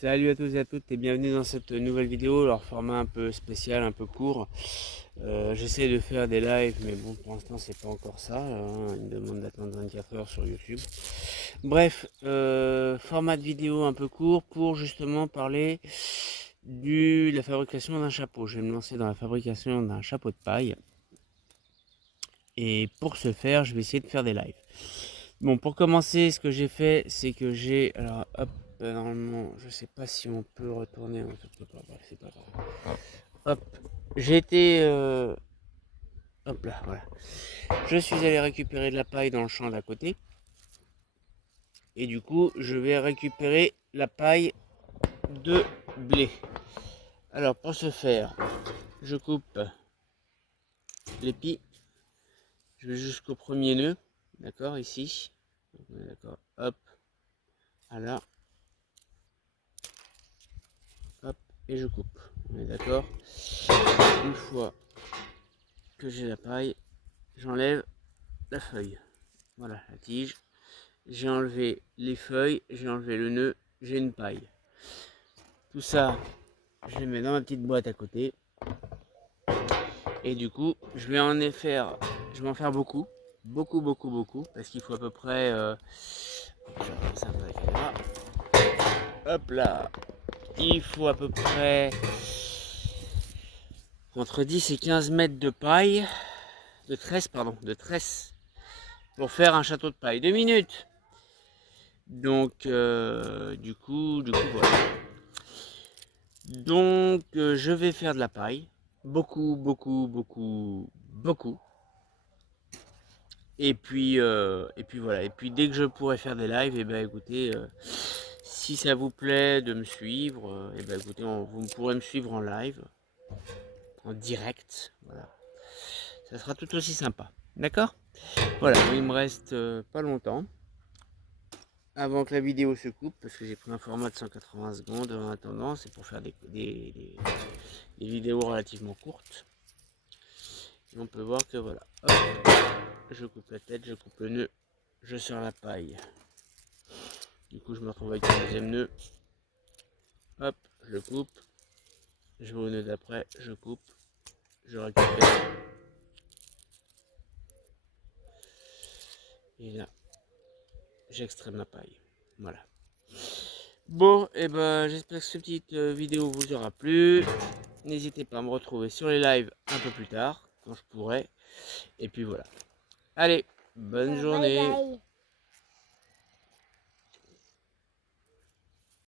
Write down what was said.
Salut à tous et à toutes et bienvenue dans cette nouvelle vidéo, alors format un peu spécial, un peu court. J'essaie de faire des lives mais bon pour l'instant c'est pas encore ça, hein, une demande d'attendre 24 heures sur YouTube. Bref, format de vidéo un peu court pour justement parler de la fabrication d'un chapeau. Je vais me lancer dans la fabrication d'un chapeau de paille et pour ce faire je vais essayer de faire des lives. Bon, pour commencer, ce que j'ai fait, c'est que j'ai... Alors, hop, normalement, je sais pas si on peut retourner. On peut pas, bref, c'est pas grave. Hop, j'ai été... hop là, voilà. Je suis allé récupérer de la paille dans le champ d'à côté. Et du coup, je vais récupérer la paille de blé. Alors, pour ce faire, je coupe l'épi. Je vais jusqu'au premier nœud. D'accord, ici. D'accord, hop. Voilà. Hop, et je coupe. On est d'accord. Une fois que j'ai la paille, j'enlève la feuille. Voilà, la tige. J'ai enlevé les feuilles, j'ai enlevé le nœud, j'ai une paille. Tout ça, je les mets dans ma petite boîte à côté. Et du coup, je vais en faire beaucoup. Beaucoup. Parce qu'il faut à peu près... hop là. Il faut à peu près entre 10 et 15 mètres de paille. De tresse. Pour faire un château de paille. 2 minutes. Donc, du coup, voilà. Donc, je vais faire de la paille. Beaucoup. Et puis voilà. Et puis, dès que je pourrai faire des lives, et ben écoutez, si ça vous plaît de me suivre, et ben écoutez, vous pourrez me suivre en live, en direct. Voilà. Ça sera tout aussi sympa. D'accord? Voilà, il me reste pas longtemps avant que la vidéo se coupe, parce que j'ai pris un format de 180 secondes en attendant, c'est pour faire des vidéos relativement courtes. Et on peut voir que voilà, hop, je coupe la tête, je coupe le nœud, je sors la paille. Du coup je me retrouve avec un deuxième nœud, hop, je coupe, je vais au nœud d'après, je coupe, je récupère. Et là, j'extrais ma paille. Voilà. Bon, et ben j'espère que cette petite vidéo vous aura plu. N'hésitez pas à me retrouver sur les lives un peu plus tard, quand je pourrai. Et puis voilà. Allez, bonne journée. Bye bye.